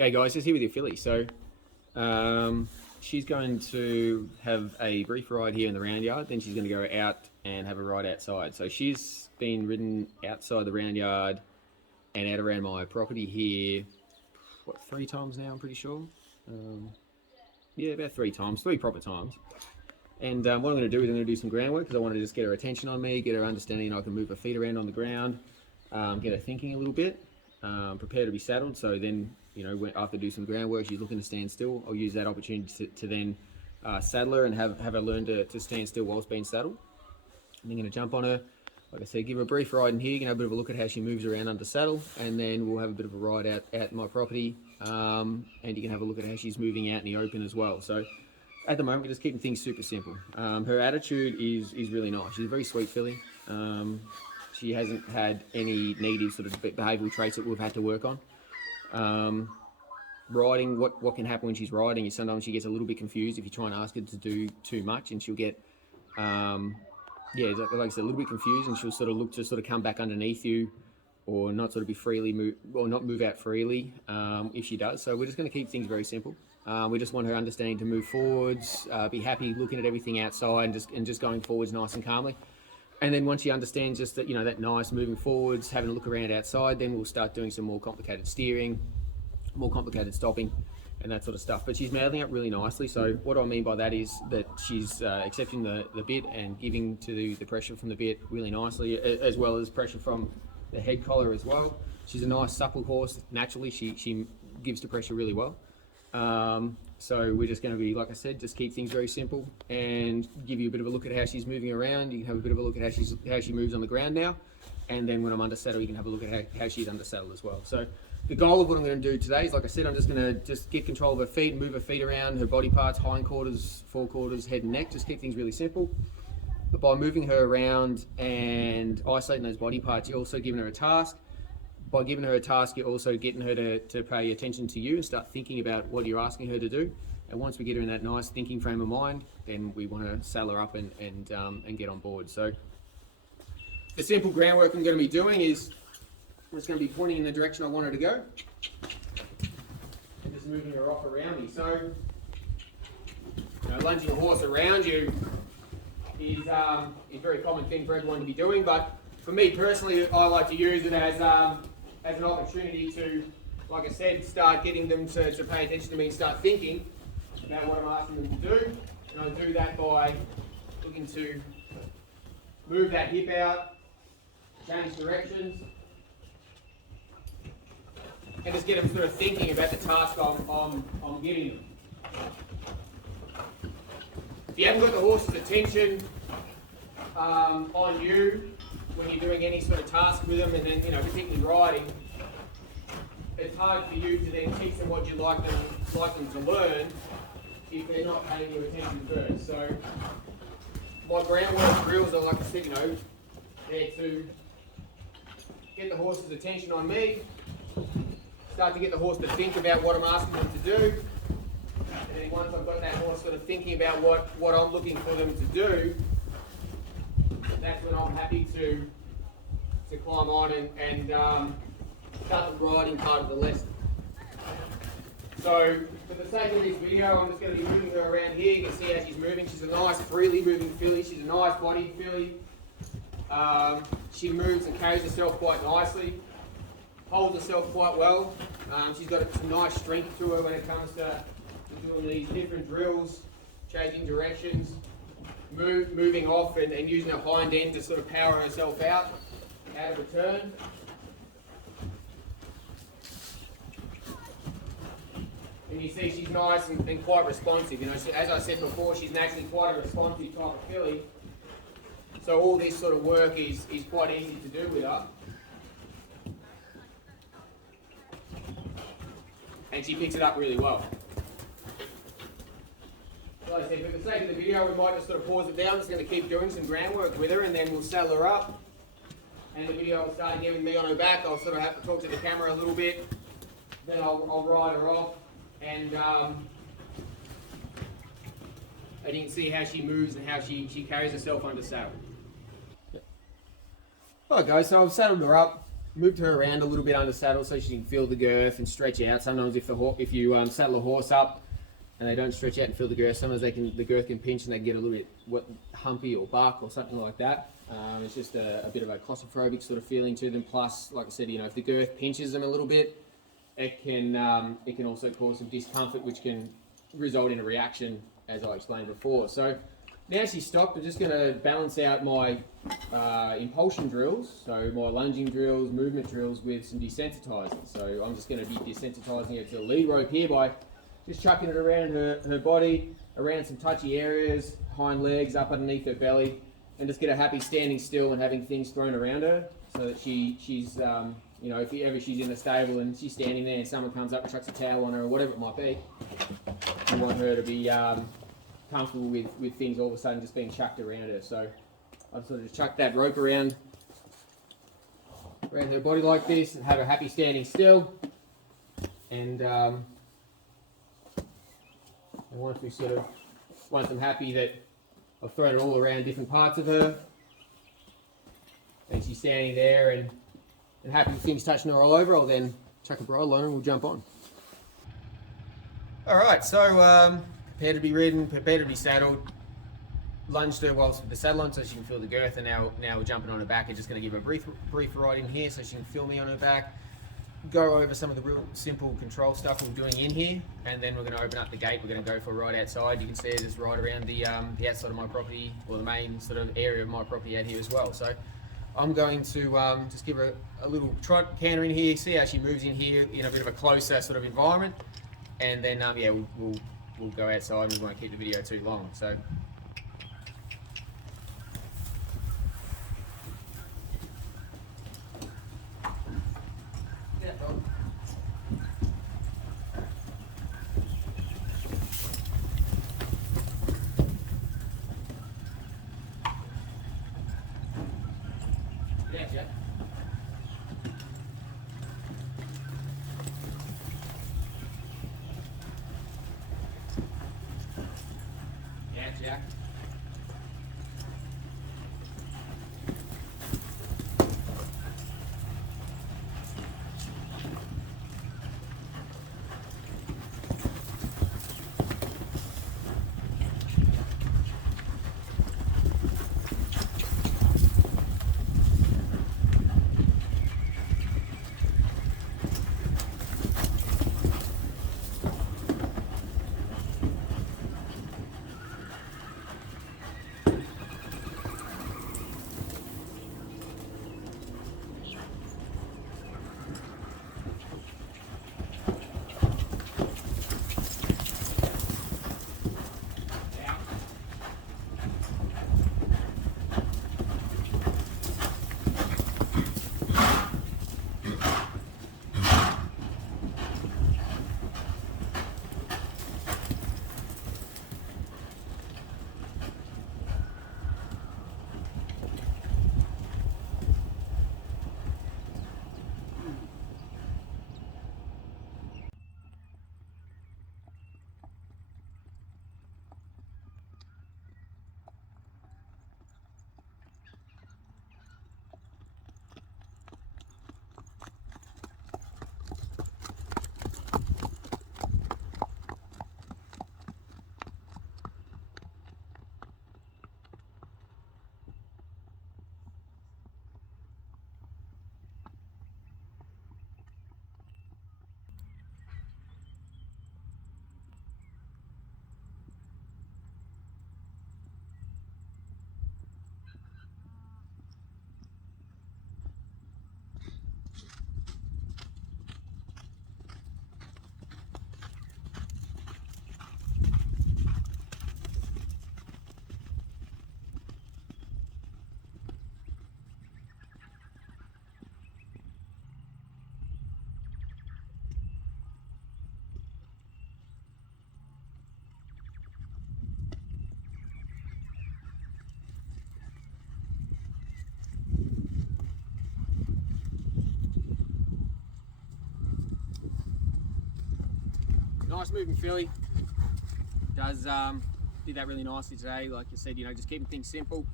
Okay guys, just here with your filly. So she's going to have a brief ride here in the round yard, then she's going to go out and have a ride outside. So she's been ridden outside the round yard and out around my property here, what, 3 times now, I'm pretty sure. Yeah, about 3 times, 3 proper times. And what I'm going to do is I'm going to do some groundwork because I want to just get her attention on me, get her understanding I can move her feet around on the ground, get her thinking a little bit, prepare to be saddled. So then, you know, after I do some groundwork, she's looking to stand still. I'll use that opportunity to then saddle her and have her learn to stand still whilst being saddled. And I'm going to jump on her, like I said, give her a brief ride in here. You can have a bit of a look at how she moves around under saddle, and then we'll have a bit of a ride out my property, and you can have a look at how she's moving out in the open as well. So at the moment, we're just keeping things super simple. Her attitude is really nice. She's a very sweet filly. She hasn't had any negative sort of behavioural traits that we've had to work on. Riding, what can happen when she's riding is sometimes she gets a little bit confused if you try and ask her to do too much, and she'll get, yeah, like I said, a little bit confused, and she'll sort of look to sort of come back underneath you, or not sort of be freely move, or not move out freely if she does. So we're just going to keep things very simple. We just want her understanding to move forwards, be happy looking at everything outside, and just going forwards nice and calmly. And then once she understands just that, you know, that nice moving forwards, having a look around outside, then we'll start doing some more complicated steering, more complicated stopping, and that sort of stuff. But she's mouthing up really nicely. So what I mean by that is that she's accepting the bit and giving to the pressure from the bit really nicely, as well as pressure from the head collar as well. She's a nice supple horse. Naturally, she gives to pressure really well. So we're just going to be, like I said, just keep things very simple and give you a bit of a look at how she's moving around. You can have a bit of a look at how she moves on the ground now, and then when I'm under saddle, you can have a look at how she's under saddle as well. So the goal of what I'm going to do today is, like I said, I'm just going to get control of her feet, move her feet around, her body parts, hindquarters, forequarters, head and neck. Just keep things really simple. But by moving her around and isolating those body parts, you're also giving her a task. By giving her a task, you're also getting her to pay attention to you and start thinking about what you're asking her to do. And once we get her in that nice thinking frame of mind, then we want to saddle her up and get on board. So the simple groundwork I'm going to be doing is I'm just going to be pointing in the direction I want her to go and just moving her off around me. So, you know, lunging a horse around you is a very common thing for everyone to be doing, but for me personally, I like to use it as an opportunity to, like I said, start getting them to pay attention to me and start thinking about what I'm asking them to do. And I do that by looking to move that hip out, change directions, and just get them sort of thinking about the task I'm giving them. If you haven't got the horse's attention on you when you're doing any sort of task with them, and then, you know, particularly riding, it's hard for you to then teach them what you like them to learn if they're not paying you attention first. So my groundwork drills are, like I said, you know, they're to get the horse's attention on me, start to get the horse to think about what I'm asking them to do, and then once I've got that horse sort of thinking about what I'm looking for them to do, that's when I'm happy to climb on and start the riding part of the lesson. So for the sake of this video, I'm just going to be moving her around here. You can see how she's moving. She's a nice, freely moving filly. She's a nice bodied filly. She moves and carries herself quite nicely, holds herself quite well. She's got some nice strength to her when it comes to doing these different drills, changing directions, moving off and using her hind end to sort of power herself out of a turn. And you see she's nice and quite responsive. You know, as I said before, she's naturally quite a responsive type of filly. So all this sort of work is quite easy to do with her. And she picks it up really well. Like I said, for the sake of the video, we might just sort of pause it down. I'm just going to keep doing some groundwork with her, and then we'll saddle her up. And the video will start giving me on her back. I'll sort of have to talk to the camera a little bit. Then I'll ride her off, and you can see how she moves and how she carries herself under saddle. Alright guys, so I've saddled her up. moved her around a little bit under saddle so she can feel the girth and stretch out. Sometimes if you saddle a horse up and they don't stretch out and feel the girth, sometimes the girth can pinch and they get a little bit humpy or buck or something like that. It's just a bit of a claustrophobic sort of feeling to them. Plus, like I said, if the girth pinches them a little bit, it can also cause some discomfort, which can result in a reaction, as I explained before. So now she's stopped, I'm just going to balance out my impulsion drills, so my lunging drills, movement drills, with some desensitizing. So I'm just going to be desensitizing her to the lead rope here by just chucking it around her body, around some touchy areas, hind legs, up underneath her belly, and just get her happy standing still and having things thrown around her, so that she's if ever she's in the stable and she's standing there and someone comes up and chucks a towel on her or whatever it might be, you want her to be comfortable with things all of a sudden just being chucked around her. So I've sort of just chucked that rope around her body like this and have her happy standing still. And once I'm happy that I've thrown it all around different parts of her, and she's standing there and happy with things touching her all over, I'll then chuck a bridle on her and we'll jump on. Alright, so prepare to be ridden, prepare to be saddled. Lunged her whilst with the saddle on so she can feel the girth, and now we're jumping on her back and just going to give her a brief ride in here so she can feel me on her back. Go over some of the real simple control stuff we're doing in here, and then we're going to open up the gate. We're going to go for a ride outside. You can see it just right around the outside of my property, or the main sort of area of my property out here as well. So I'm going to just give her a little trot, canter in here, see how she moves in here in a bit of a closer sort of environment, and then we'll go outside. We won't keep the video too long. So. Yeah, Jack. Yeah, Jack. Nice moving filly. Did that really nicely today. Like you said, just keeping things simple.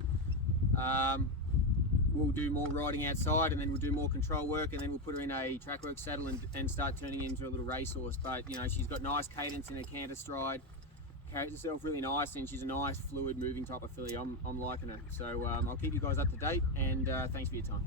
we'll do more riding outside, and then we'll do more control work, and then we'll put her in a track work saddle and start turning it into a little racehorse. But you know, she's got nice cadence in her canter stride, carries herself really nice, and she's a nice fluid moving type of filly. I'm liking her. So I'll keep you guys up to date, and thanks for your time.